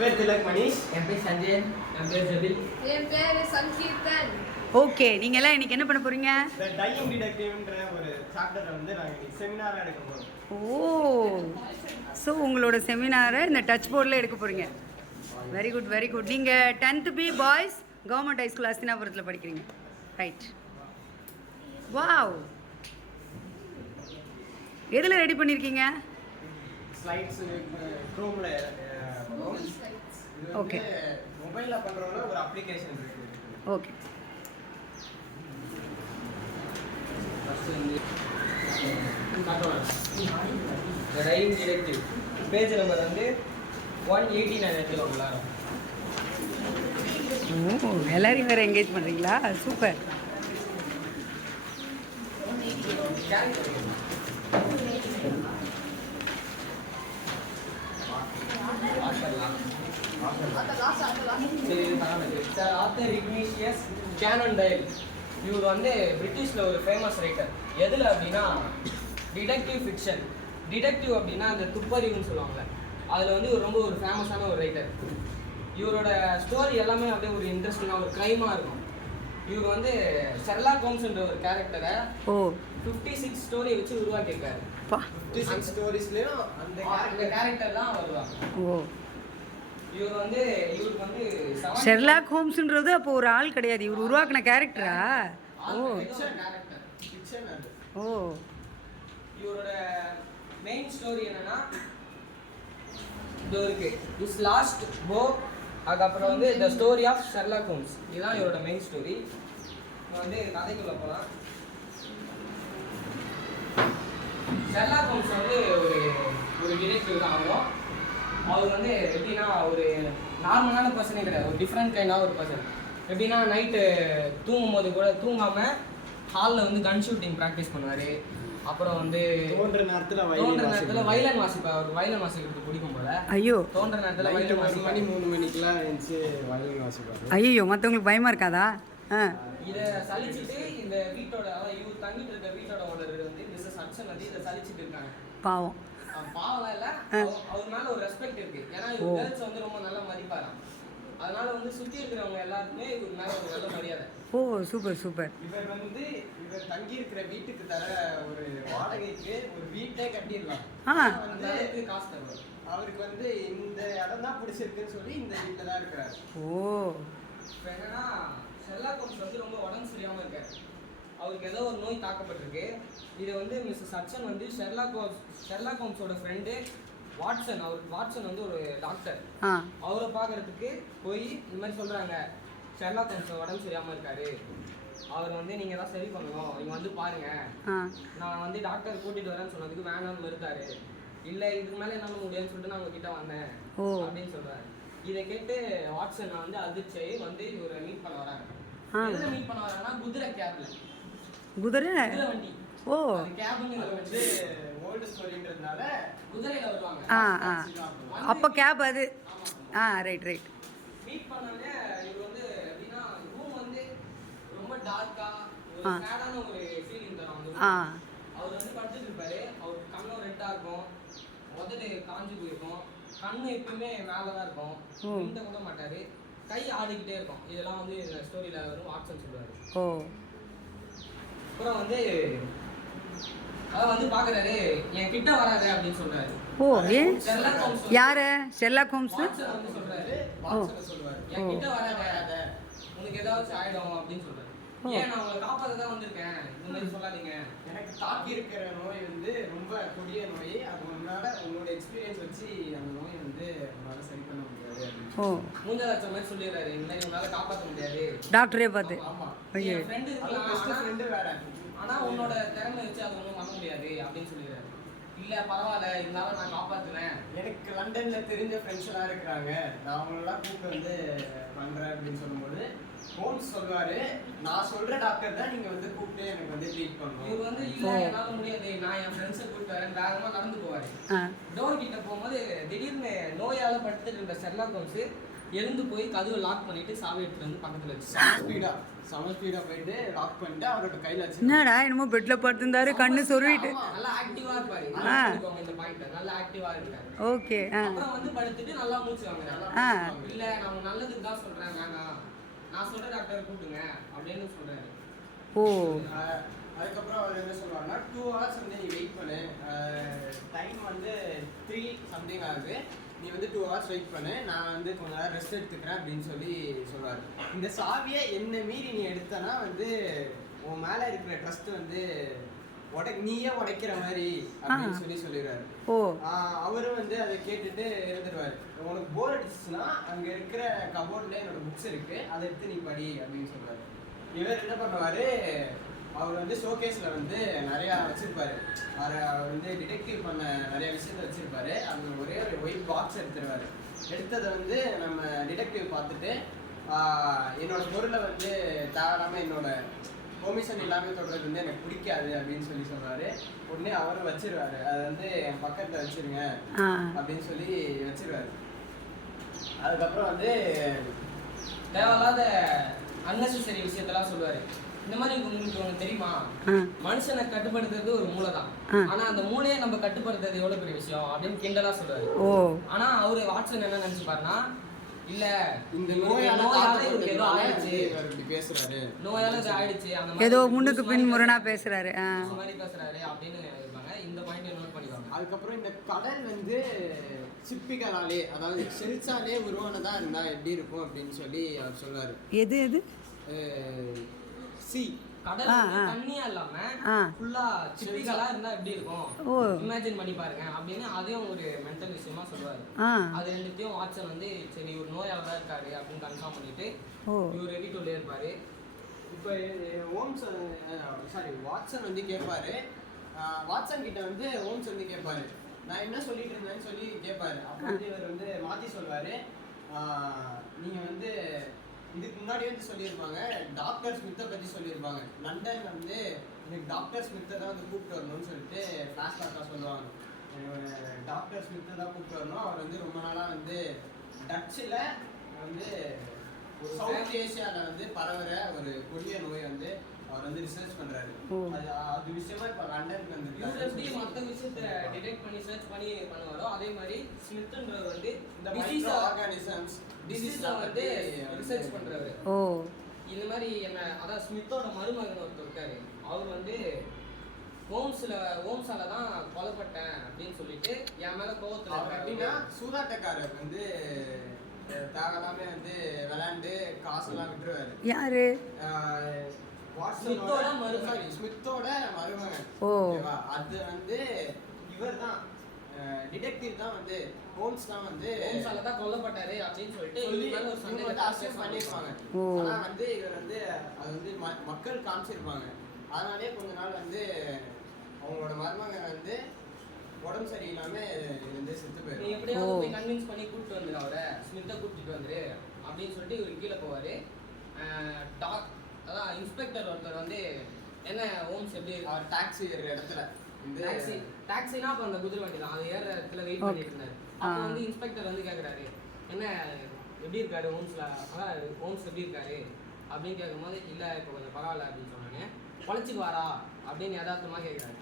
பேர் திலக் மணிஷ். என் பேர் சஞ்சயன். என் பேர் ஜபில். என் பேர் சங்கீர்த்தன். ஓகே, நீங்கள் எல்லாம் இன்னைக்கு என்ன பண்ண போறீங்க? இந்த டையிங் டிடெக்டிவ்ன்ற ஒரு சாப்டரை வந்து நாங்கள் இன்னைக்கு செமினாராக எடுக்க போகிறோம். ஓ, ஸோ உங்களோட செமினாரை இந்த டச் போர்டில் எடுக்க போகிறீங்க. Very good very good. நீங்கள் 10th B boys government high school அஸ்தினாபுரத்தில் படிக்கிறீங்க, ரைட்? வாவ், எதில் ரெடி பண்ணியிருக்கீங்க? ஸ்லைட்ஸ் க்ரோமில் ஓகே, மொபைலில் பண்ணுறவங்க ஒரு அப்ளிகேஷன் இருக்குது. Okay, dying detective page number வந்து 189 எடுத்துக்கோங்களா. ஓ, எல்லாரையும் வேறு என்கேஜ் பண்ணுறீங்களா? Super. Sir Arthur Ignatius Conan Doyle. இவர் வந்து பிரிட்டிஷில் ஒரு ஃபேமஸ் ரைட்டர். எதில் அப்படின்னா டிடெக்டிவ் ஃபிக்ஷன். டிடெக்டிவ் அப்படின்னா அந்த துப்பறிவுன்னு சொல்லுவாங்கள்ல, அதில் வந்து இவர் ரொம்ப ஒரு ஃபேமஸான ஒரு ரைட்டர். இவரோட ஸ்டோரி எல்லாமே அப்படியே ஒரு இன்ட்ரெஸ்டிங்காக ஒரு க்ரைமாக இருக்கும். இவர் வந்து ஷெர்லாக் ஹோம்ஸ்ன்ற ஒரு கேரக்டரை 56 ஸ்டோரி வச்சு உருவாக்கியிருக்காரு. 56 ஸ்டோரிஸ்லேயும் அந்த கேரக்டர் தான் வருவாங்க. ஓ, இவருக்கு வந்து ஷெர்லாக் ஹோம்ஸ்ன்றது அப்போ ஒரு ஆள் கிடையாது, இவர் உருவாக்கின கேரக்டரா? ஓ ஓ, இவரோட மெயின் ஸ்டோரி என்னன்னா இது இருக்கு, இஸ் லாஸ்ட் போ. அதுக்கப்புறம் வந்து the story of Sherlock Holmes. இதுதான் இவரோட மெயின் ஸ்டோரி. வந்து கதைக்குள்ள போகலாம். ஷெர்லாக் ஹோம்ஸ் வந்து ஒரு டிடெக்டிவ் தான். அவர் வந்து எப்படின்னா ஒரு நார்மலான பர்சனே கிடையாது, ஒரு டிஃப்ரெண்ட் கைண்டாக ஒரு பர்சன். எப்படின்னா நைட்டு தூங்கும் போது கூட தூங்காமல் ஹாலில் வந்து கன் ஷூட்டிங் ப்ராக்டிஸ் பண்ணுவார். அப்புறம் வந்து தோன்ற நேரத்தில் வைலன் வாசிப்பார். அவருக்கு வைலன் வாசிக்கிறது பிடிக்கும் போல. ஐயோ, தோன்ற நேரத்தில் வைலன் வாசிப்பார். 3 மணிக்கெலாம் எழுந்துச்சு வைலன் வாசிப்பார். ஐயோ, மற்றவங்களுக்கு பயமாக இருக்காதா? இதை சலிச்சுட்டு இந்த வீட்டோட, அதாவது இவர் தங்கிட்டு இருக்க வீட்டோட ஓனர் வந்து மிஸ்ஸஸ் ஹட்சன் வந்து இதை சலிச்சுட்டு இருக்காங்க. பாவம். பாவம் இல்லை, அவர் மேலே ஒரு ரெஸ்பெக்ட் இருக்கு. ஏன்னா இவர் கேர்ள்ஸ் வந்து ரொம்ப நல்லா மதிப்பாராம். அதனால வந்து சுற்றி இருக்கிறவங்க எல்லாருக்குமே இவர் மேலே ஒரு நல்ல மரியாதை. ஓ, சூப்பர் சூப்பர். இவர் தங்கி இருக்கிற வீட்டுக்கு தர ஒரு வாடகைக்கு ஒரு வீட்டே கட்டிடலாம். வந்து காசு தருவார். அவருக்கு வந்து இந்த இடம் தான் பிடிச்சிருக்குன்னு சொல்லி இந்த வீட்டில் தான் இருக்கிறார். ஓ, இப்போ என்னன்னா ஷெர்லாக் ஹோம்ஸ் வந்து ரொம்ப உடம்பு சரியாமல் இருக்காரு. அவருக்கு ஏதோ ஒரு நோய் தாக்கப்பட்டிருக்கு. இதை வந்து மிஸ்ஸஸ் ஹட்சன் வந்து ஷெர்லாக் ஹோம்ஸோட ஃப்ரெண்டு வாட்சன், வாட்சன் வந்து ஒரு டாக்டர். அவரை பார்க்கறதுக்கு போய் இந்த மாதிரி சொல்கிறாங்க, ஷெர்லாக் ஹோம்ஸ் உடம்பு சரியாமல் இருக்காரு, அவர் வந்து நீங்கள் தான் சரி பண்ணணும், நீங்கள் வந்து பாருங்கள். நான் வந்து டாக்டர் கூட்டிகிட்டு வரேன்னு சொன்னதுக்கு வேணாம்னு மறுத்தாரு. இல்லை, இதுக்கு மேலே என்னால் முடியாதுன்னு சொல்லிட்டு நான் உங்ககிட்ட வந்தேன் அப்படின்னு சொல்கிறாரு. இதை கேட்டு வாட்சன் நான் வந்து அதிர்ச்சி வந்து இவரை மீட் பண்ண வராங்க. எதில் மீட் பண்ண வராங்கன்னா குதிரை கேப்ல. குதிரை வண்டி. ஓ, கேப்னு வந்து ஓல்டு ஸ்டோரின்றதுனால குதிரையில வருவாங்க. அப்போ கேப் அது. Right right. மீட் பண்ணாங்க. இவர் வந்து எப்படின்னா ரூம் வந்து ரொம்ப டார்க்கா ஒரு சேடான ஒரு ஃபீலிங் தரும் அந்த ரூம். அவர் வந்து படுத்துட்டு இருப்பாரு. அவர் கண்ணும் ரெட்டா இருக்கும், உதடு காஞ்சி போயிருக்கும், கண்ணு எப்பயுமே மேலே தான் இருக்கும், நின்ற கூட மாட்டாரு, கை ஆடிக்கிட்டே இருக்கும். இதெல்லாம் வந்து இந்த ஸ்டோரியில வரும் வாட்சன் சொல்லுவாரு. அப்புறம் வந்து அவர் வந்து பாக்குறாரு, என் கிட்ட வராது அப்படின்னு சொல்றாரு. ஓ, ஏன்? யாரு? ஷெர்லாக் ஹோம்ஸ் வந்து சொல்றாரு. வாட்சன் சொல்றாரு, என் கிட்ட வராத, உனக்கு ஏதாச்சும் ஆயிடும் அப்படின்னு சொல்றாரு. ஏன், நான் உங்களை காப்பாற்ற தான் வந்திருக்கேன், இந்த மாதிரி சொல்லாதீங்க. எனக்கு தாக்கி இருக்கிற நோய் வந்து ரொம்ப கொடிய நோய். அது உன்னோட எக்ஸ்பீரியன்ஸ் வச்சு அந்த நோய் வந்து உங்களால சரி பண்ண முடியாது அப்படின்னு மூஞ்சாத மாதிரி சொல்லிடுறாரு. இந்த மாதிரி உங்களால காப்பாற்ற முடியாது டாக்டரே பார்த்து. ஆமா, என் ஃப்ரெண்டு வேற, ஆனா உன்னோட திறமை வச்சு அது ஒன்றும் பண்ண முடியாது அப்படின்னு சொல்லிடுறாரு. இல்ல பரவாயில்ல, இருந்தாலும் நான் காப்பாத்துவேன். எனக்கு லண்டன்ல தெரிஞ்ச ஃப்ரெண்ட்ஸ் எல்லாம் இருக்கிறாங்க, நான் அவங்களெல்லாம் கூப்பிட்டு வந்து பண்றேன் அப்படின்னு சொல்லும்போது ஹோம்ஸ் சொல்லுவாரு, நான் சொல்ற டாக்டர் தான் நீங்க வந்து கூப்பிட்டு எனக்கு வந்து ட்ரீட் பண்ணணும். இவர் வந்து இல்ல என்னால முடியாது, நான் என் ஃப்ரெண்ட்ஸை கூப்பிட்டு வரேன், வேகமா நடந்து போவாரு. டோர் கிட்ட போகும்போது திடீர்னு நோயால படுத்துட்டு இருந்த ஷெர்லாக் ஹோம்ஸ் எழுந்து போய் கதவை லாக் பண்ணிட்டு சாவி எடுத்துட்டு வந்து பக்கத்துல வச்சு செம ஸ்பீடா போயிட்டு லாக் பண்ணிட்டு அவரோட கையில வச்சு என்னடா என்னமோ பெட்ல படுத்திருந்தாரு கண்ணு சொருவிட்டு. நல்லா ஆக்டிவா இருப்பாரு. இந்த பாயிண்ட் நல்லா ஆக்டிவா இருக்காரு. ஓகே. அப்புறம் வந்து படுத்துட்டு நல்லா மூச்சு வாங்குறாரு. இல்ல நான் நல்லதுக்கு தான் சொல்றேன், வேணாம் நான் சொல்ற டாக்டர் கூப்பிடுங்க அப்படின்னு சொல்றாரு. ஓ. அதுக்கப்புறம் அவர் என்ன சொல்லுவாருன்னா 2 hours வந்து நீ வெயிட் பண்ணு, டைம் வந்து 3 சம்திங் ஆகுது, நீ வந்து 2 hours வெயிட் பண்ணு, நான் வந்து கொஞ்ச நேரம் ரெஸ்ட் எடுத்துக்கிறேன் அப்படின்னு சொல்லி சொல்லுவார். இந்த சாவியை என்ன மீறி நீ எடுத்தனா வந்து உன் மேலே இருக்கிற ட்ரஸ்ட் வந்து நீயே உடைக்கிற மாதிரி அப்படின்னு சொல்லிடுறாரு. ஓ. அவரும் வந்து அதை கேட்டுட்டு இருந்துருவாரு. உனக்கு போர் அடிச்சுன்னா அங்கே இருக்கிற கபோர்டில் என்னோட புக்ஸ் இருக்கு, அதை எடுத்து நீ படி அப்படின்னு சொல்றாரு. இவர் என்ன பண்ணுவாரு, அவர் வந்து ஷோகேஸில் வந்து நிறையா வச்சுருப்பாரு. அவர் வந்து டிடெக்டிவ் பண்ண நிறைய விஷயத்த வச்சுருப்பாரு. அந்த ஒரே ஒரு ஒயிட் பாக்ஸ் எடுத்துருவார். எடுத்ததை வந்து நம்ம டிடெக்டிவ் பார்த்துட்டு என்னோட பொருளை வந்து தேவையில்லாமல் என்னோட பெர்மிஷன் இல்லாமல் தொடர்றது வந்து எனக்கு பிடிக்காது அப்படின்னு சொல்லுவார். உடனே அவரும் வச்சிருவாரு, அதை வந்து என் பக்கத்தில் வச்சிருங்க அப்படின்னு சொல்லி வச்சிருவாரு. அதுக்கப்புறம் வந்து தேவையில்லாத அன்னெசரி விஷயத்தெல்லாம் சொல்லுவாரு. இந்த மாதிரி உங்களுக்கு ஒண்ணு தெரியுமா, மனுஷனை கட்டுப்படுத்துறது ஒரு மூளை தான், ஆனா அந்த மூளையை நம்ம கட்டுப்படுத்துறது எவ்வளவு பெரிய விஷயம் அப்படின்னு கிண்டலா சொல்றாரு. ஆனா அவரு வாட்சன் என்ன நினைச்சுப்பாருன்னா, இல்ல இந்த நோயால இவருக்கு ஏதோ ஆயிடுச்சு, பேசுறாரு, நோயால இது ஆயிடுச்சு, அந்த மாதிரி ஏதோ முன்னுக்கு பின் முரணா பேசுறாரு, அந்த மாதிரி பேசுறாரு அப்படின்னு நினைப்பாங்க. இந்த பாயிண்ட் நோட் பண்ணிப்பாங்க. அதுக்கப்புறம் இந்த கடல் வந்து சிப்பிகளாலே, அதாவது செல்சாலே உருவானதா இருந்தா எப்படி இருக்கும் அப்படின்னு சொல்லி அவர் சொல்றாரு. எது எது சி கடல் தண்ணியா இல்லாம ஃபுல்லா சிப்பிகளா இருந்தா எப்படி இருக்கும் இமேஜின் பண்ணி பாருங்க அப்படின்னு அதையும் ஒரு மென்டல் விஷயமா சொல்லுவாரு. அது ரெண்டுத்தையும் வாட்சன் வந்து சரி ஒரு நோயாளரா இருக்காரு அப்படின்னு கன்ஃபார்ம் பண்ணிட்டு இவர் ரெடி டு இருப்பாரு. இப்போ வாட்சன் வந்து கேட்பாரு, வாட்சன் கிட்ட வந்து ஹோம்ஸ் வந்து கேட்பாரு, நான் என்ன சொல்லிட்டு இருந்தேன்னு சொல்லி கேட்பாரு. அப்போ வந்து இவர் வந்து மாற்றி சொல்வாரு, நீங்கள் வந்து இதுக்கு முன்னாடி வந்து சொல்லியிருப்பாங்க டாக்டர் ஸ்மித்தை பற்றி சொல்லியிருப்பாங்க. லண்டன் வந்து எனக்கு டாக்டர் ஸ்மித்தை தான் வந்து கூப்பிட்டு வரணும்னு சொல்லிட்டு ஃப்ளாஷ்பேக்காக சொல்லுவாங்க. டாக்டர் ஸ்மித்தை தான் கூப்பிட்டு வரணும், அவர் வந்து ரொம்ப நாளாக வந்து டச்சில் வந்து சவுத் ஏசியாவில் வந்து பரவுற ஒரு கொடிய நோய் வந்து அவர் வந்து ரிசர்ச் பண்றாரு. அது விஷயமா இப்ப லண்டனுக்கு வந்து இவர் எப்படி மற்ற விஷயத்தை டிடெக்ட் பண்ணி சர்ச் பண்ணி பண்ணுவாரோ அதே மாதிரி ஸ்மித்ன்றவர் வந்து இந்த மைக்ரோ ஆர்கானிசம்ஸ் டிசீஸை வந்து ரிசர்ச் பண்றவர். இந்த மாதிரி என்ன அதான் ஸ்மித்தோட மருமகன் ஒருத்தர் இருக்காரு, அவர் வந்து ஹோம்ஸால தான் கொலைப்பட்டேன் அப்படின்னு சொல்லிட்டு என் மேல கோவத்துல எப்படின்னா சூதாட்டக்காரர் வந்து தேவையில்லாம வந்து விளையாண்டு காசெல்லாம் விட்டுருவாரு. யாரு? ஸ்மித்தோட மருமகன். ஓகேவா, அது வந்து இவர் தான் டிடெக்டிவ் தான் வந்து ஹோம்ஸ் தான் வந்து ஹோம்ஸால தான் கொல்லப்பட்டாரு அப்படின்னு சொல்லிட்டு இவர் ஒரு சந்தேகத்தை அசியம் பண்ணிருப்பாங்க. ஆனா வந்து இவர் வந்து அது வந்து மக்கள் காமிச்சிருப்பாங்க. அதனாலே கொஞ்ச நாள் வந்து அவங்களோட மருமகன் வந்து உடம்பு சரியில்லாம வந்து செத்து போயிடும். எப்படியாவது போய் கன்வின்ஸ் பண்ணி கூப்பிட்டு வந்துரு, அவரை ஸ்மித்தை கூப்பிட்டு வந்துரு அப்படின்னு சொல்லிட்டு இவர் கீழே போவாரு. அதான் இன்ஸ்பெக்டர் ஒருத்தர் வந்து என்ன ஹோம்ஸ் எப்படி அவர் டாக்ஸி ஏறுற இடத்துல டாக்ஸினா அப்போ அந்த குதிரை வண்டி தான், அது ஏறுற இடத்துல வெயிட் பண்ணிட்டு இருந்தாரு. அப்போ வந்து இன்ஸ்பெக்டர் வந்து கேட்குறாரு, என்ன எப்படி இருக்காரு ஹோம்ஸ்ல, அதான் ஹோம்ஸ் எப்படி இருக்காரு அப்படின்னு கேட்கும்போது இல்லை இப்போ கொஞ்சம் பரவாயில்ல அப்படின்னு சொன்னாங்க. பொழைச்சிக்கு வாரா அப்படின்னு யதார்த்தமாக கேட்குறாரு.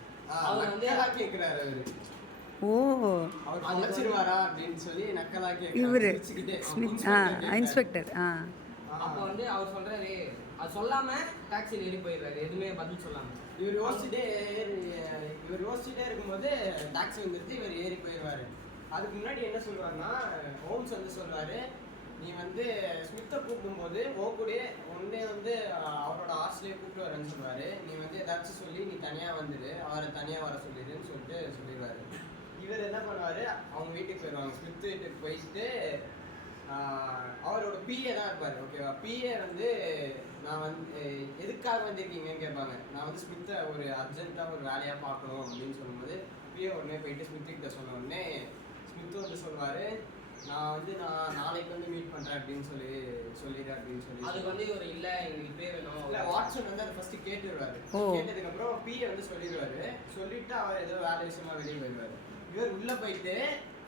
அவர் வந்து கேட்குறாரு அவரு, அவர் அது பொழைச்சிருவாரா அப்படின்னு சொல்லி நக்கலா இவரு இன்ஸ்பெக்டர். அப்போ வந்து அவர் சொல்றாரு, அது சொல்லாம டாக்ஸியில் ஏறி போயிடுறாரு, எதுவுமே பதில் சொல்லாம. இவர் யோசிச்சுட்டே இருக்கும்போது டாக்ஸி வந்துருச்சு, இவர் ஏறி போயிடுவாரு. அதுக்கு முன்னாடி என்ன சொல்லுவாருன்னா, ஹோம்ஸ் வந்து சொல்றாரு, நீ வந்து ஸ்மித்தை கூப்பிடும்போது ஓகூடே ஒன்னே வந்து அவரோட ஹாஸ்டலே கூப்பிட்டு வரேன்னு சொல்லுவாரு. நீ வந்து ஏதாச்சும் சொல்லி நீ தனியா வந்துடு, அவரை தனியா வர சொல்லிடுன்னு சொல்லிட்டு சொல்லிடுவாரு. இவர் என்ன பண்ணுவாரு, அவங்க வீட்டுக்கு போயிடுவாங்க. ஸ்மித் வீட்டுக்கு போயிட்டு அவரோட பிஏ தான் இருப்பார். ஓகேவா, பிஏ வந்து நான் வந்து எதுக்காக வந்திருக்கீங்கன்னு கேட்பாங்க. நான் வந்து ஸ்மித்தை ஒரு அர்ஜென்ட்டாக ஒரு வேலையாக பார்க்கணும் அப்படின்னு சொல்லும்போது பிஏ உடனே போயிட்டு ஸ்மித்துக்கிட்ட சொன்ன உடனே ஸ்மித்து வந்து சொல்லுவார், நான் வந்து நான் நாளைக்கு வந்து மீட் பண்ணுறேன் அப்படின்னு சொல்லிடுறேன் அப்படின்னு சொல்லி அதுக்கு வந்து ஒரு இல்லை எங்களுக்கு இப்பே வேணும். இல்லை, வாட்சன் வந்து அதை ஃபஸ்ட்டு கேட்டுருவாரு. கேட்டதுக்கப்புறம் பிஏ வந்து சொல்லிடுவாரு. சொல்லிவிட்டு அவர் ஏதோ வேலை விஷயமா வெளியே போயிடுவார். இவர் உள்ளே போயிட்டு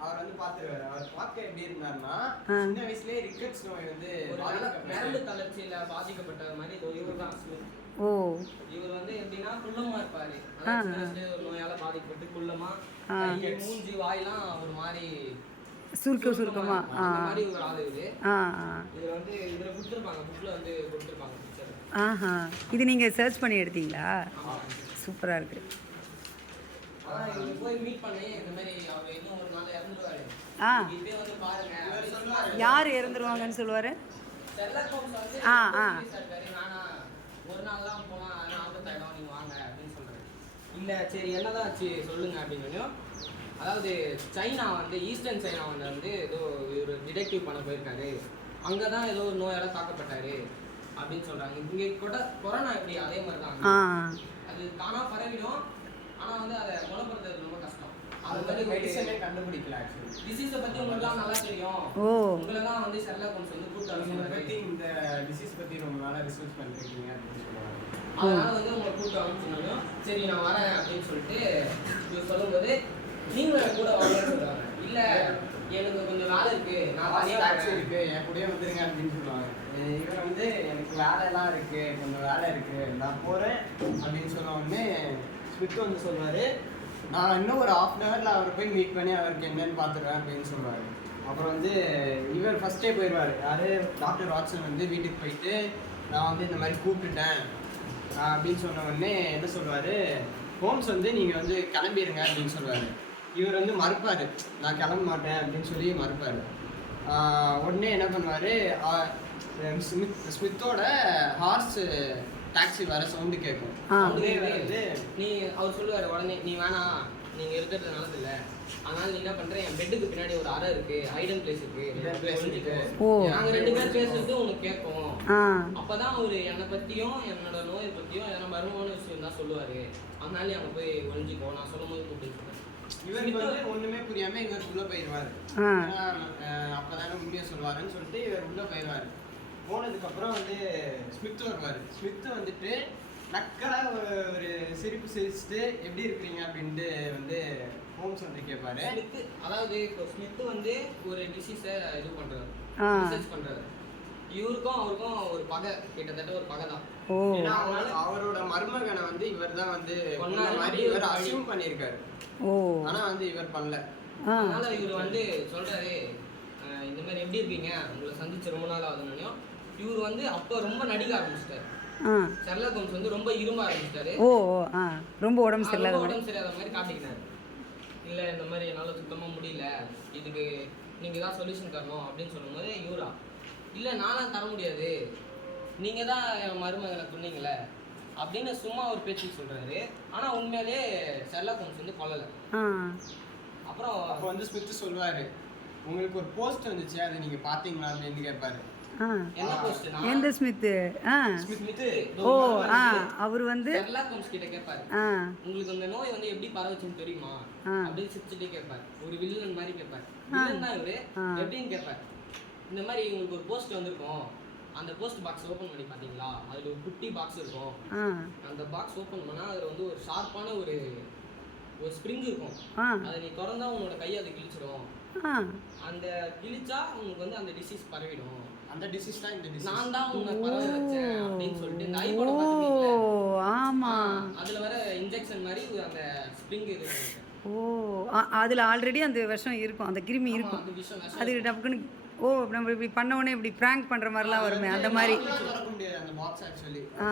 அவர் வந்து பாத்துருவாரு. அவர் பார்க்க எப்படி இருந்தாருன்னா ஆ. சின்ன வயசுலயே ரிக்கெட்ஸ் நோய் வந்து ஒரு பாதிக்கப்பட்டாரு. நரம்பு தளர்ச்சியில பாதிக்கப்பட்ட மாதிரி இவர் தான் ஸ்மித். ஓ இவர் வந்து எப்படின்னா குள்ளமா இருப்பாரு. ஆ. அதாவது சின்ன வயசுலயே ஒரு நோயால பாதிக்கப்பட்டு குள்ளமா ஆ. கை, மூஞ்சி வாயெல்லாம் ஒரு மாதிரி சுருக்கமா அந்த மாதிரி ஒரு ஆளு இது. ஆ இதுல வந்து இதுல கொடுத்துருப்பாங்க, புக்ல வந்து கொடுத்துருப்பாங்க பிக்சர். ஆஹா இது நீங்கள் சர்ச் பண்ணி எடுத்தீங்களா? ஆமா. சூப்பராக இருக்குது. அதான் இவங்க போய் மீட் பண்ணி இந்த மாதிரி அவர் இன்னும் ஒரு நாள் இறந்துருவாரு. ஆ இப்பயே வந்து பாருங்க இவர் சொல்லுவாரு. யார் இறந்துருவாங்கன்னு சொல்லுவார்? ஷெர்லாக் ஹோம்ஸ் வந்து ஆ, ஆ. வேணாம் ஒரு நாள்லாம் போனா ஆபத்தாயிடும், நீங்க வாங்க அப்படின்னு சொல்றாரு. இல்ல சரி என்னதான் ஆச்சு சொல்லுங்க அப்படின்னு. அதாவது சைனா வந்து ஈஸ்டர்ன் சைனா வந்து ஏதோ ஒரு டிடெக்டிவ் பண்ண போயிருக்காரு. அங்கதான் ஏதோ ஒரு நோயால தாக்கப்பட்டாரு அப்படின்னு சொல்றாங்க. இங்க கூட கொரோனா எப்படி அதே மாதிரி தான். ஆ அது தானா பரவிடும், ஆனா வந்து அதை குணப்படுத்துறது ரொம்ப கஷ்டம். அது மாதிரி மெடிசனே கண்டுபிடிக்கல ஆக்சுவலி. டிசீஸை பத்தி உங்களுக்கு நல்லா தெரியும். ஓ உங்களை தான் வந்து ஷெர்லாக் ஹோம்ஸ் வந்து கூப்பிட்டு வர இதை சொன்னாரு. பத்தி இந்த டிசீஸ் பத்தி ரொம்ப நாளா ரிசர்ச் பண்ணிருக்கீங்க அப்படின்னு சொல்லுவாங்க. அதனால வந்து உங்களை கூப்பிட்டு வரணும்னு சொன்னாலும் சரி நான் வரேன் அப்படின்னு சொல்லிட்டு இவர் சொல்லும்போது நீங்களும் என் கூட வாங்கன்னு சொல்றாங்க. இல்ல எனக்கு கொஞ்சம் வேலை இருக்கு, நான் தனியா டாக்ஸி வரேன். இருக்கு, என் கூடயே வந்துருங்க அப்படின்னு சொல்லுவாங்க. இவர் வந்து எனக்கு வேலையெல்லாம் இருக்கு, கொஞ்சம் வேலை இருக்கு, நான் போறேன் அப்படின்னு சொன்ன உடனே ஸ்மித் வந்து சொல்லுவாரு, நான் இன்னும் ஒரு 1/2 hourல அவரை போய் மீட் பண்ணி அவருக்கு என்னன்னு பார்த்துடுறேன் அப்படின்னு சொல்லுவாரு. அப்புறம் வந்து இவர் ஃபர்ஸ்டே போயிடுவார். யாரு டாக்டர் வாட்சன் வந்து வீட்டுக்கு போயிட்டு நான் வந்து இந்த மாதிரி கூப்பிட்டுட்டேன் அப்படின்னு சொன்ன உடனே என்ன சொல்லுவார், ஹோம்ஸ் வந்து நீங்கள் வந்து கிளம்பிடுங்க அப்படின்னு சொல்லுவார். இவர் வந்து மறுப்பார், நான் கிளம்ப மாட்டேன் அப்படின்னு சொல்லி மறுப்பார். உடனே என்ன பண்ணுவார், ஸ்மித்தோட ஹார்ஸ் டாக்ஸி வர சவுண்டு கேட்கும். அவங்களே வந்து நீ அவர் சொல்லுவாரு உடனே நீ வேணாம், நீங்க இருக்கிறது நல்லது இல்ல, அதனால நீ என்ன பண்ற, என் பெட்டுக்கு பின்னாடி ஒரு அறை இருக்கு, ஹைடன் பிளேஸ் இருக்கு, Hidden place இருக்கு. ஓ. நாங்க 2 பேர் பேசுறது உனக்கு கேட்கும். ஆ அப்பதான் அவரு என்னை பத்தியும் என்னோட நோயை பத்தியும் எதனா மர்மமான விஷயம் தான் சொல்லுவாரு. அதனால நீ அங்க போய் ஒழிஞ்சிக்கோ, நான் சொல்லும் போது கூப்பிட்டு இவருக்கு வந்து ஒண்ணுமே புரியாம இவர் உள்ள போயிடுவாரு. ஆ. ஏன்னா அப்பதானே உண்மையை சொல்லுவாருன்னு சொல்லிட்டு இவர் உள்ள போயிடுவாரு. போனதுக்கு அப்புறம் வந்து ஸ்மித் வருவாரு. ஸ்மித் வந்துட்டு நக்கலா ஒரு சிரிப்பு சிரிச்சுட்டு எப்படி இருக்கிறீங்க அப்படின்ட்டு வந்து ஹோம்ஸ் வந்து கேட்பாரு. ஸ்மித், அதாவது இப்போ ஸ்மித் வந்து ஒரு டிசீஸை இது பண்றாரு, ஆ. ரிசர்ச் பண்றாரு. இவருக்கும் அவருக்கும் ஒரு பகை, கிட்டத்தட்ட ஒரு பகை தான். ஓ ஏன்னா அவரோட மருமகனை வந்து இவர் தான் வந்து கொன்ன கொன்னாரு. மாதிரி இவர் அசியூம் பண்ணியிருக்காரு. ஓ ஆனா வந்து இவர் பண்ணல. ஆ அதனால இவர் வந்து சொல்றாரு, இந்த மாதிரி எப்படி இருக்கீங்க, உங்களை சந்திச்சு ரொம்ப நாள் ஆகுதுன்னு. இவர் வந்து அப்போ ரொம்ப நடிக்க ஆரம்பிச்சிட்டாரு. ஆ ஷெர்லாக் ஹோம்ஸ் வந்து ரொம்ப இரும்ப ஆரம்பிச்சிட்டாரு. ஓ ஆ ரொம்ப உடம்பு சரியில்லாத ரொம்ப மாதிரி. உடம்பு சரியாத மாதிரி காட்டிக்கினாரு. இல்ல இந்த மாதிரி என்னால சுத்தமா முடியல, இதுக்கு நீங்க தான் சொல்யூஷன் தரணும் அப்படின்னு சொல்லும்போது இவரா இல்ல நானும் தர முடியாது, நீங்க தான் என் மருமகனை சொன்னீங்களே அப்படின்னு சும்மா ஒரு பேச்சு சொல்றாரு. ஆனா உண்மையிலேயே ஷெர்லாக் ஹோம்ஸ் வந்து கொல்லல. ஆ அப்புறம் அப்போ வந்து ஸ்மித் சொல்லுவாரு, உங்களுக்கு ஒரு போஸ்ட் வந்துச்சு, அதை நீங்க பாத்தீங்களா அப்படின்னு கேட்பாரு. ஆ என்ன போஸ்ட்னா எந்த ஸ்மித்து? ஆ ஸ்மித் ஓ ஆ அவர் வந்து ஷெர்லாக் ஹோம்ஸ் கிட்ட கேட்பாரு, ஆ உங்களுக்கு இந்த நோய் வந்து எப்படி பரவுச்சுன்னு தெரியுமா ஆ. அப்படின்னு சிரிச்சுட்டே கேட்பாரு. ஒரு வில்லன் மாதிரி கேட்பாரு. வில்லன் தான் இவரு. ஆ. எப்படின்னு கேட்பாரு, இந்த மாதிரி உங்களுக்கு ஒரு போஸ்ட் வந்திருக்கும், அந்த போஸ்ட் பாக்ஸ் ஓபன் பண்ணி பாத்தீங்களா, அதுல ஒரு குட்டி பாக்ஸ் இருக்கும். ஆ அந்த பாக்ஸ் ஓபன் பண்ணா அதுல வந்து ஒரு ஷார்ப்பான ஒரு ஸ்ப்ரிங் இருக்கும். ஆ அதை நீ திறந்தா உன்னோட கையை அதை கிழிச்சிடும். ஆ அந்த கிழிச்சா உங்களுக்கு வந்து அந்த டிசீஸ் பரவிடும். அந்த டிசீஸ் தான் இந்த டிசீஸ். நான் தான் உன்னை பரவ வச்சேன் அப்படின்னு சொல்லிட்டு இந்த ஐ ஓ படம் பார்த்துருக்கீங்களா? ஆமா அதுல வர இன்ஜெக்ஷன் மாதிரி அந்த ஸ்ப்ரிங் இது ஓ அதில் ஆல்ரெடி அந்த விஷம் இருக்கும், அந்த கிருமி ஆமா, இருக்கும். அது விஷம் விஷம். அது டப்புக்குன்னு ஓ நம்ம இப்படி பண்ண உடனே இப்படி ப்ராங்க் பண்ணுற மாதிரிலாம் வருமே அந்த மாதிரி. திறக்க முடியாது அந்த பாக்ஸ் ஆக்சுவலி. ஆ.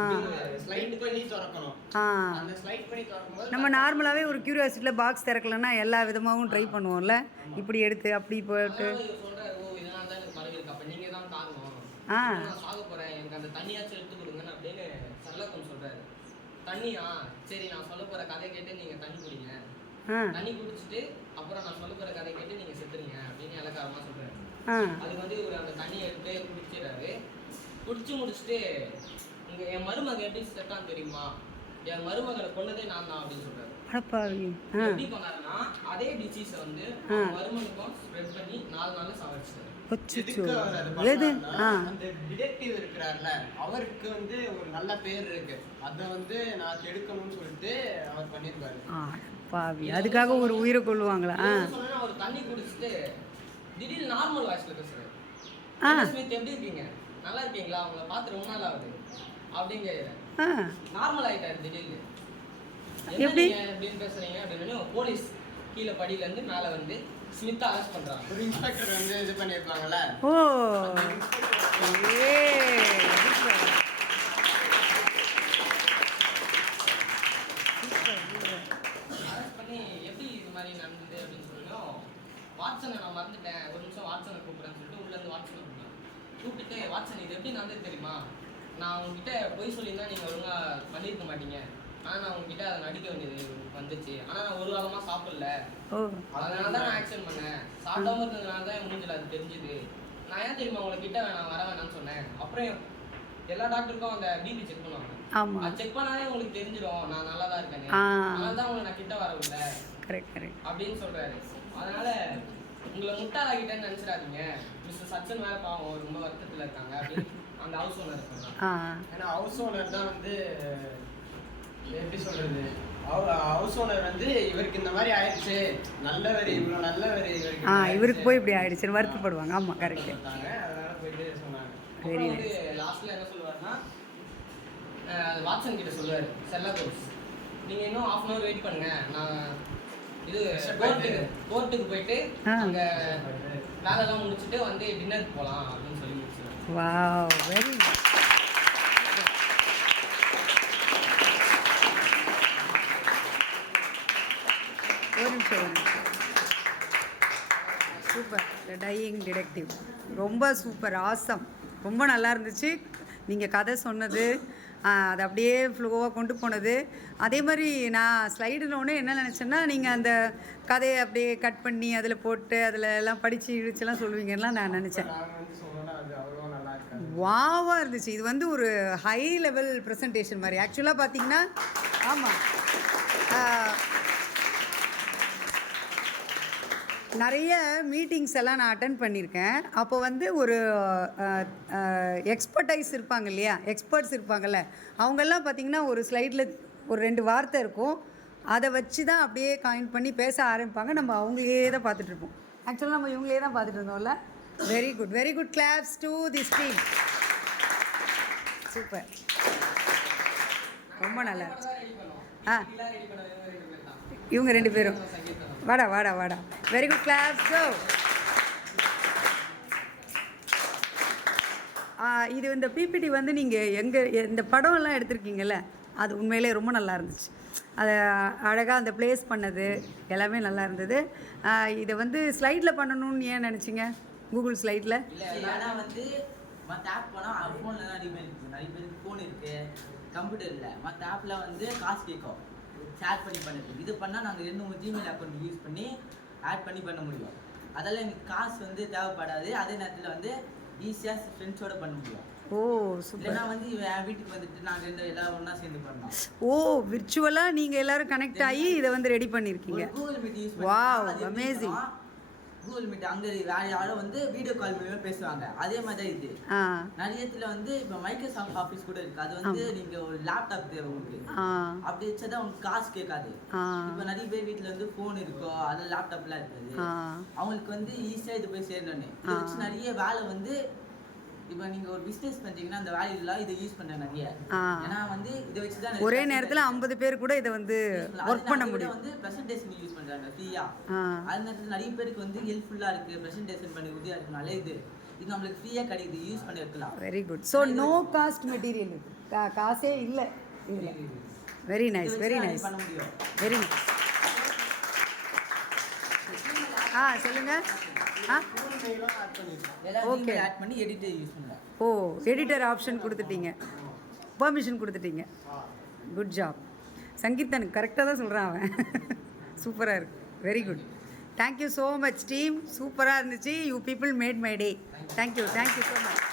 ஸ்லைட் பண்ணி திறக்கணும். ஆ அந்த ஸ்லைட் பண்ணி திறக்கும்போது நம்ம நார்மலாகவே ஒரு க்யூரியாசிட்டியில் பாக்ஸ் திறக்கலன்னா எல்லா விதமாகவும் ட்ரை பண்ணுவோம்ல, இப்படி எடுத்து அப்படி போட்டு. அதனால இவர் சொல்றாரு, ஓ இதனால தான் எனக்கு பரவி இருக்கு, அப்ப நீங்க தான் காரணம், ஆ நான் சாக போறேன், எனக்கு அந்த தண்ணியாச்சும் எடுத்து கொடுங்கன்னு அப்படின்னு ஷெர்லாக் ஹோம்ஸ் சொல்றாரு. தண்ணியா, சரி நான் சொல்ல போற கதை கேட்டு நீங்க தண்ணி குடிங்க, ஆ தண்ணி குடிச்சிட்டு அப்புறம் நான் சொல்ல போற கதை கேட்டு நீங்க செத்துருங்க அப்படின்னு இலக்காரமா சொல்றாரு. ஆ அதுக்கு வந்து இவர் அந்த தண்ணியை எடுத்து குடிச்சிடறாரு. குடிச்சு முடிச்சுட்டு என் மருமகன் எப்படி செத்தான்னு தெரியுமா, என் மருமகனை கொன்னதே நான் தான் அப்படின்னு சொல்றாரு. அடப்பாவி. ஆ எப்படி பண்ணாருன்னா அதே டிசீஸை வந்து அவன் மருமகனுக்கும் ஸ்ப்ரெட் பண்ணி 4 நாள்ல சாவடிச்சிட்டாரு. அச்சச்சோ. எதுக்கு அவர் அது எது பண்ணாருன்னா, ஆ அந்த டிடெக்டிவ் இருக்கிறார்ல, அவருக்கு வந்து ஒரு நல்ல பேர் இருக்கு, அதை வந்து நான் கெடுக்கணும்னு சொல்லிட்டு அவர் பண்ணியிருப்பாரு. ஆ பாவி அதுக்காக ஒரு உயிரை கொள்ளுவாங்களா? சொன்னா அவர் தண்ணி குடிச்சிட்டு திடீர்னு நார்மல் வாய்ஸ்ல பேசுறாரு. ஸ்மித் எப்படி இருக்கீங்க, நல்லா இருக்கீங்களா, உங்களை பார்த்து ரொம்ப நாள் ஆகுது அப்படிங்க. நார்மல் ஆயிட்டாரு திடீர்னு. எப்படி அப்படின்னு பேசுறீங்க அப்படின்னு போலீஸ் கீழே படியில இருந்து மேல வந்து ஸ்மித் அரெஸ்ட் பண்றாங்க. ஒரு இன்ஸ்பெக்டர் வந்து இது பண்ணிருப்பாங்கல்ல. ஓ அரெஸ்ட் பண்ணி எப்படி இது மாதிரி நடந்தது அப்படின்னு சொன்னோம். வாட்சனை நான் மறந்துட்டேன், ஒரு நிமிஷம் வாட்சனை கூப்பிடுறேன்னு சொல்லிட்டு உள்ள இருந்து வாட்சனை கூப்பிட்டுட்டு, வாட்சன் இது எப்படி நடந்தது தெரியுமா, நான் உங்ககிட்ட பொய் சொல்லியிருந்தா நீங்கள் ஒழுங்காக பண்ணியிருக்க மாட்டீங்க, ஆனால் நான் உங்ககிட்ட அதை நடிக்க வேண்டியது வந்துச்சு, ஆனால் நான் ஒரு வாரமாக சாப்பிடல, அதனால தான் நான் ஆக்ஷன் பண்ணேன், சாப்பிடாம இருந்ததுனால தான் என் மூஞ்சில் அது தெரிஞ்சுது, நான் ஏன் தெரியுமா உங்ககிட்ட நான் வர வேணாம்னு சொன்னேன். அப்புறம் எல்லா டாக்டருக்கும் அந்த பிபி செக் பண்ணுவாங்க, அது செக் பண்ணாலே உங்களுக்கு தெரிஞ்சிடும் நான் நல்லா தான் இருக்கேன், அதனால தான் உங்களை நான் கிட்ட வரவில்லை அப்படின்னு சொல்றாரு. அதனால உங்களை முட்டாளாகிட்டேன்னு நினைச்சிடாதீங்க, மிஸ்டர் சச்சன் வேற பாவம் ரொம்ப வருத்தத்தில் இருக்காங்க அப்படின்னு அந்த ஹவுஸ் ஓனர் சொன்னாங்க. ஏன்னா ஹவுஸ் ஓனர் தான் வந்து எப்படி சொல்றது, ஹவுஸ் ஓனர் வந்து இவருக்கு இந்த மாதிரி ஆயிடுச்சு, நல்லவர் இவ்வளோ நல்லவர் இவருக்கு போய் இப்படி ஆயிடுச்சு வருத்தப்படுவாங்க. ஆமாம் கரெக்ட். அதனால போயிட்டு சொன்னாங்க. வந்து லாஸ்ட்ல என்ன சொல்லுவாருன்னா, வாட்சன் கிட்ட சொல்லுவாரு, ஷெர்லாக் ஹோம்ஸ் நீங்க இன்னும் ½ hour வெயிட் பண்ணுங்க, நான் இது கோர்ட்டுக்கு போயிட்டு அங்க வேலைலாம் முடிச்சுட்டு வந்து டின்னருக்கு போகலாம் அப்படின்னு சொல்லி முடிச்சுருவாங்க. வாவ் வெரி ஒரு நிமிஷம் சூப்பர். டையிங் டிடெக்டிவ் ரொம்ப சூப்பர், ஆசம், ரொம்ப நல்லா இருந்துச்சு. நீங்கள் கதை சொன்னது அதை அப்படியே ஃப்ளோவாக கொண்டு போனது, அதே மாதிரி நான் ஸ்லைடுனோடனே என்ன நினச்சேன்னா நீங்கள் அந்த கதையை அப்படியே கட் பண்ணி அதில் போட்டு அதில் எல்லாம் படித்து இழிச்செல்லாம் சொல்லுவீங்கலாம் நான் நினச்சேன். வாவாக இருந்துச்சு. இது வந்து ஒரு ஹை லெவல் ப்ரெசன்டேஷன் மாதிரி ஆக்சுவலாக பார்த்தீங்கன்னா. ஆமாம், நிறைய மீட்டிங்ஸ் எல்லாம் நான் அட்டன் பண்ணியிருக்கேன். அப்போ வந்து ஒரு எக்ஸ்பர்டைஸ் இருப்பாங்க இல்லையா, எக்ஸ்பர்ட்ஸ் இருப்பாங்கள்ல, அவங்கெல்லாம் பார்த்திங்கன்னா ஒரு ஸ்லைடில் ஒரு 2 வார்த்தை இருக்கும், அதை வச்சு தான் அப்படியே காயின் பண்ணி பேச ஆரம்பிப்பாங்க. நம்ம அவங்களே தான் பார்த்துட்ருப்போம். ஆக்சுவலாக நம்ம இவங்களே தான் பார்த்துட்டு இருந்தோம்ல. Very good, very good. Claps to this team. Super, ரொம்ப நல்லா இருந்துச்சு. இவங்க 2 பேரும் வாடா வாடா வாடா. Very good, claps go. இது இந்த பிபிடி வந்து நீங்கள் இந்த படம்லாம் எடுத்திருக்கீங்கல்ல, அது உண்மையிலே ரொம்ப நல்லா இருந்துச்சு. அதை அழகாக அந்த ப்ளேஸ் பண்ணது எல்லாமே நல்லா இருந்தது. இதை வந்து ஸ்லைடில் பண்ணணும்னு ஏன் நினச்சிங்க, கூகுள் ஸ்லைடில்? ஏன்னா வந்து மற்ற ஆப் போனால் ஃபோனில் தான் நிறைய பேருக்கு ஃபோன் இருக்குது, கம்ப்யூட்டர் இல்லை. மற்ற ஆப்பில் வந்து காசு கேட்கும் ஷேர் பண்ணி பண்ணுறது. இது பண்ணால் நாங்கள் 2-3 ஜிமெயில் அக்கௌண்ட் யூஸ் பண்ணி ஆட் பண்ணி பண்ண முடியும். அதெல்லாம் எங்களுக்கு காசு வந்து தேவைப்படாது. அதே நேரத்தில் வந்து ஈஸியாக ஃப்ரெண்ட்ஸோட பண்ண முடியும். ஓ சூப்பர். இல்லைனா வந்து என் வீட்டுக்கு வந்துட்டு நாங்கள் எல்லாம் ஒன்றா சேர்ந்து பண்ணோம். ஓ விர்ச்சுவலாக நீங்கள் எல்லோரும் கனெக்ட் ஆகி இதை வந்து ரெடி பண்ணியிருக்கீங்க. Google meet use wow amazing. Google meet அங்கே வேற யாரும் வந்து வீடியோ கால் மூலமா பேசுவாங்க. அதே மாதிரி தான் இது. நிறைய இடத்துல வந்து இப்போ மைக்ரோசாஃப்ட் ஆஃபீஸ் கூட இருக்கு. அது வந்து நீங்க ஒரு லேப்டாப் தேவை உங்களுக்கு, அப்படி வச்சாதான் உங்களுக்கு காசு கேட்காது. இப்போ நிறைய பேர் வீட்டில் வந்து ஃபோன் இருக்கோ, அதில் லேப்டாப்லாம் இருக்காது, அவங்களுக்கு வந்து ஈஸியாக இது போய் சேரணும்னு இதை வச்சு நிறைய வேலை வந்து. இப்போ நீங்க ஒரு பிசினஸ் பண்றீங்கன்னா அந்த வேல்யூலாம் இதை யூஸ் பண்ண நிறைய. ஏன்னா வந்து இதை வச்சு தான் ஒரே நேரத்துல 50 பேர் கூட இதை வந்து வர்க் பண்ண முடியும். வந்து பிரசன்டேஷன் யூஸ் பண்றாங்க ஃப்ரீயா. அந்த நேரத்துல நிறைய பேருக்கு வந்து ஹெல்ப்ஃபுல்லா இருக்கு, பிரசன்டேஷன் பண்ணி உதவியா இருக்கனால இது நம்மளுக்கு ஃப்ரீயா கிடைக்குது, யூஸ் பண்ணி வைக்கலாம். Very good. So no cost material, இது காசே இல்லை. வெரி நைஸ், வெரி நைஸ், பண்ண முடியும். Very nice. சொல்லுங்க. ஓகே, ஆட் பண்ணி எடிட்டர் யூஸ் பண்ணலாம். ஓ எடிட்டர் ஆப்ஷன் கொடுத்துட்டீங்க, பெர்மிஷன் கொடுத்துட்டீங்க. Good job. சங்கீதனுக்கு கரெக்டாக தான் சொல்கிறான் அவன். சூப்பராக இருக்கு, very good. Thank you so much team, சூப்பராக இருந்துச்சு. You people made my day. Thank you so much.